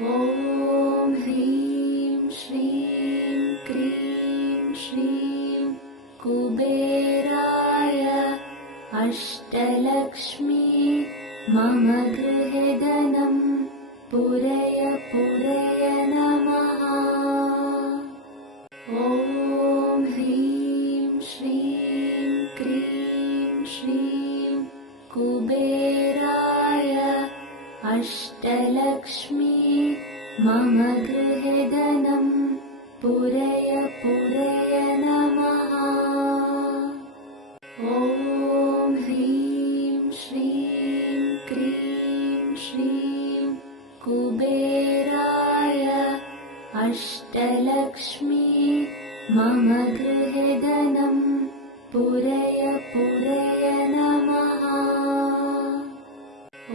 ॐ ह्रीं श्रीं क्रीं श्रीं कुबेराय अष्टलक्ष्मी मम गृहे धनं पूरय पूरय नमः। ॐ ह्रीं श्रीं क्रीं श्रीं कुबेराय अष्टलक्ष्मी मम गृहे धनं पूरय पूरय नमः। ॐ ह्रीं श्रीं क्रीं श्रीं कुबेराय अष्टलक्ष्मी मम गृहे धनं पूरय पूरय नमः।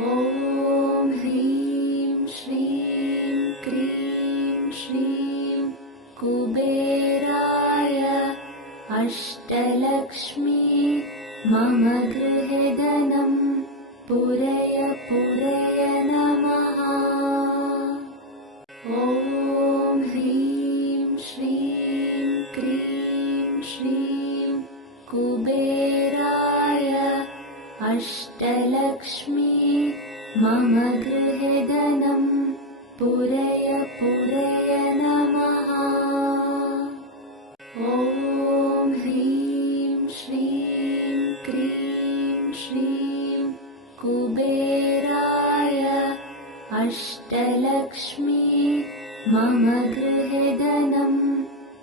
ॐ ह्रीं श्रीं क्रीं श्रीं कुबेराय अष्टलक्ष्मी मम गृहे धनं पूरय पूरय नमः। ॐ ह्रीं श्रीं क्रीं श्रीं कुबेराय अष्टलक्ष्मी मम गृहे धनं पूरय पूरय नमः। ॐ ह्रीं श्रीं क्रीं श्रीं कुबेराय अष्टलक्ष्मी मम गृहे धनं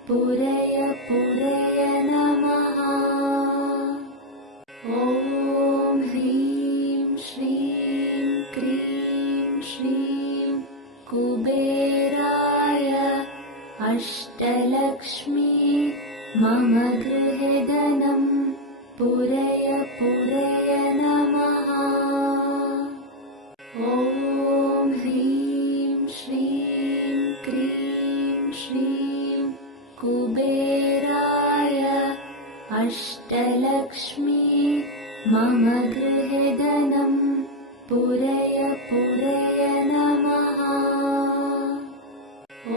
पूरय पूरय नमः। ॐ ह्रीं श्रीं क्रीं श्रीं कुबेराय अष्टलक्ष्मी मम गृहे धनं पूरय पूरय नमः। ॐ ह्रीं श्रीं क्रीं श्रीं कुबेराय अष्टलक्ष्मी मम गृहे धनं पूरय पूरय नमः।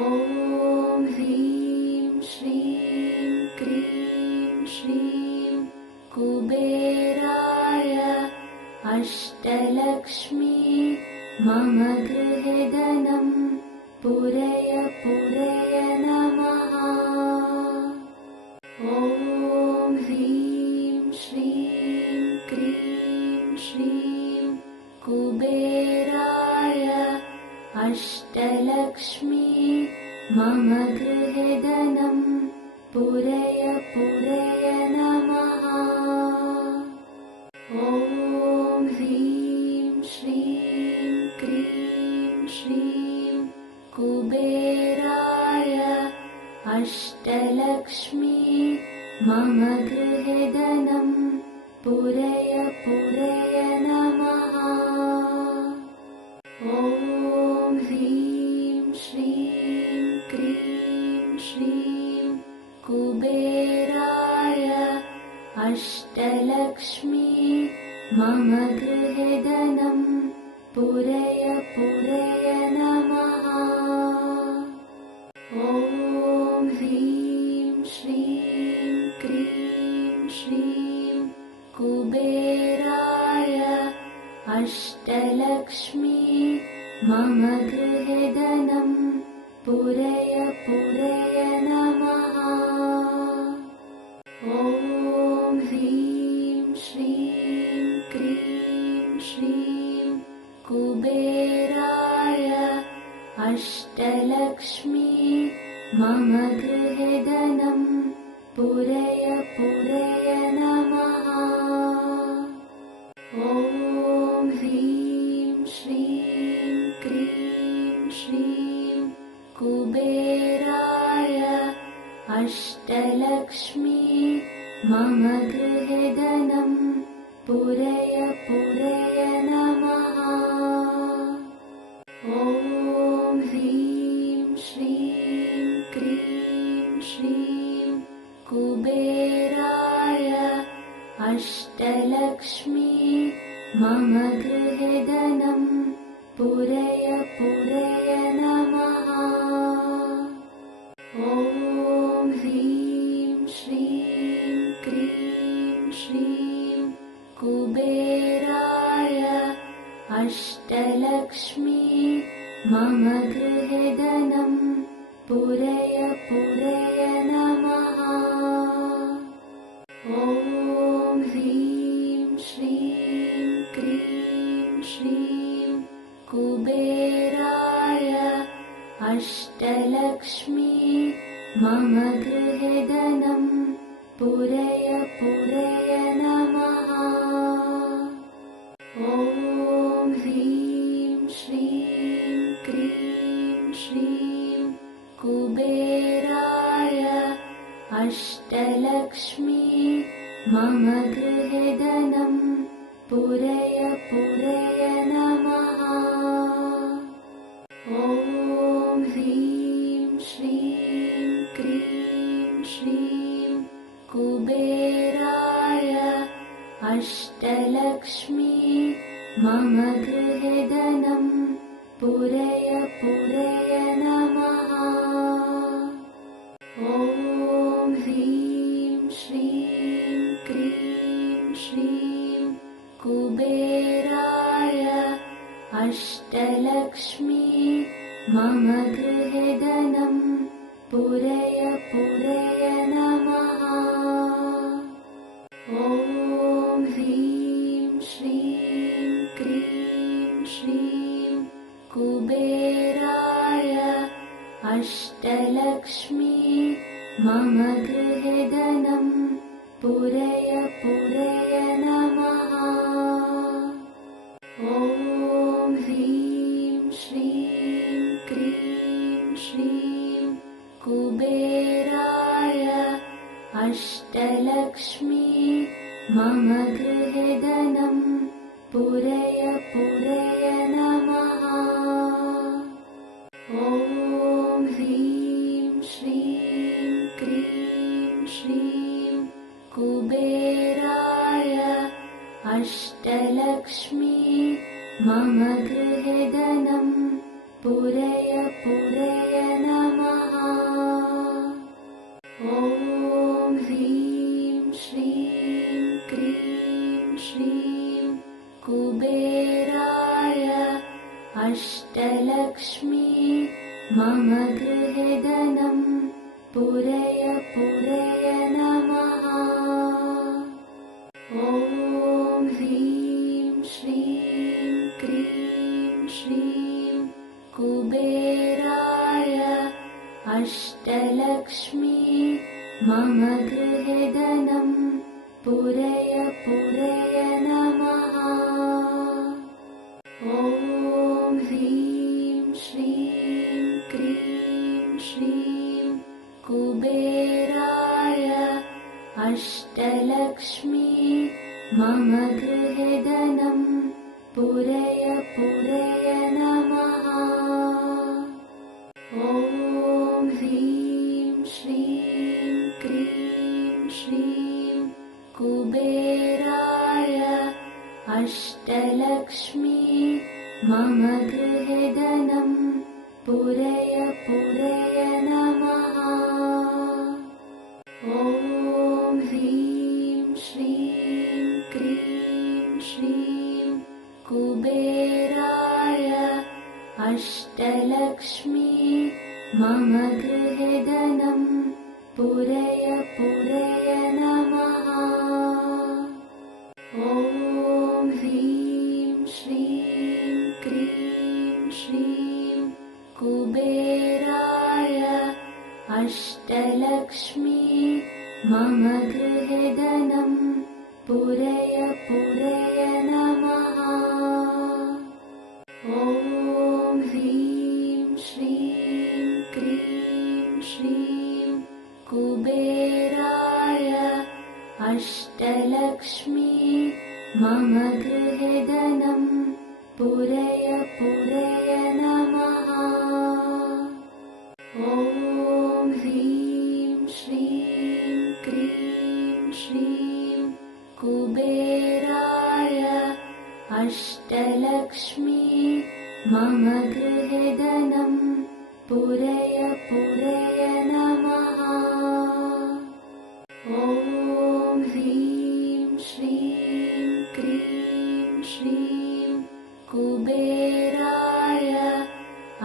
ॐ ह्रीं श्रीं क्रीं श्रीं कुबेराय अष्टलक्ष्मी मम गृहे धनं पूरय पूरय नमः। ॐ ह्रीं श्रीं क्रीं श्रीं कुबेराय अष्टलक्ष्मी मम गृहे धनं पूरय पूरय नमः। ॐ ह्रीं श्रीं क्रीं श्रीं कुबेराय अष्टलक्ष्मी मम गृहे धनं पूरय पूरय नमः। ॐ ह्रीं श्रीं क्रीं श्रीं कुबेराय अष्टलक्ष्मी मम गृहे धनं पूरय पूरय नमः। ॐ ह्रीं श्रीं क्रीं श्रीं कुबेराय अष्टलक्ष्मी मम गृहे धनं पूरय पूरय नमः। ॐ ह्रीं श्रीं क्रीं श्रीं कुबेराय अष्टलक्ष्मी मम गृहे धनं पूरय पूरय नमः। ॐ ह्रीं श्रीं क्रीं श्रीं कुबेराय अष्टलक्ष्मी मम गृहे धनं पूरय पूरय नमः। ॐ ह्रीं श्रीं क्रीं श्रीं कुबेराय अष्टलक्ष्मी मम गृहे धनं पूरय पूरय नमः। मम गृहे धनं पूरय पूरय नमः। ॐ ह्रीं श्रीं क्रीं श्रीं कुबेराय अष्टलक्ष्मी मम गृहे धनं पूरय पूरय नमः। ॐ ह्रीं श्रीं क्रीं श्रीं कुबेराय अष्टलक्ष्मी मम गृहे धनं पूरय पूरय नमः। ॐ ह्रीं श्रीं क्रीं श्रीं कुबेराय अष्टलक्ष्मी मम गृहे धनं पूरय पूरय नमः। ॐ ह्रीं श्रीं क्रीं श्रीं कुबेराय अष्टलक्ष्मी मम गृहे धनं पूरय पूरय नमः। ॐ ह्रीं श्रीं क्रीं श्रीं कुबेराय अष्टलक्ष्मी मम गृहे धनं पूरय पूरय नमः। ॐ ह्रीं श्रीं क्रीं श्रीं कुबेराय अष्टलक्ष्मी मम गृहे धनं पूरय पूरय नमः। ॐ ह्रीं श्रीं क्रीं श्रीं कुबेराय अष्टलक्ष्मी मम गृहे धनं पूरय पूरय नमः। ॐ ह्रीं श्रीं क्रीं श्रीं कुबेराय अष्टलक्ष्मी मम गृहे धनं पूरय पूरय नमः। ॐ ह्रीं श्रीं क्रीं श्रीं कुबेराय अष्टलक्ष्मी मम गृहे धनं पूरय पूरय नमः। ॐ ह्रीं श्रीं क्रीं श्रीं कुबेराय अष्टलक्ष्मी मम गृहे धनं पूरय पूरय नमः। ॐ ह्रीं श्रीं क्रीं श्रीं कुबेराय अष्टलक्ष्मी मम गृहे धनं पूरय पूरय नमः। ॐ ह्रीं श्रीं क्रीं श्रीं कुबेराय अष्टलक्ष्मी मम गृहे धनं पूरय पूरय नमः। ॐ ह्रीं श्रीं क्रीं श्रीं कुबेराय अष्टलक्ष्मी मम गृहे धनं पूरय पूरय नमः। ॐ ह्रीं श्रीं क्रीं श्रीं कुबेराय अष्टलक्ष्मी मम गृहे धनं पूरय पूरय नमः। ॐ ह्रीं श्रीं क्रीं श्रीं कुबेराय अष्टलक्ष्मी मम गृहे धनं पूरय पूरय नमः। ॐ ह्रीं श्रीं क्रीं श्रीं कुबेराय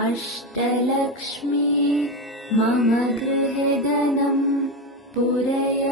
अष्टलक्ष्मी मम गृहे धनं पूरय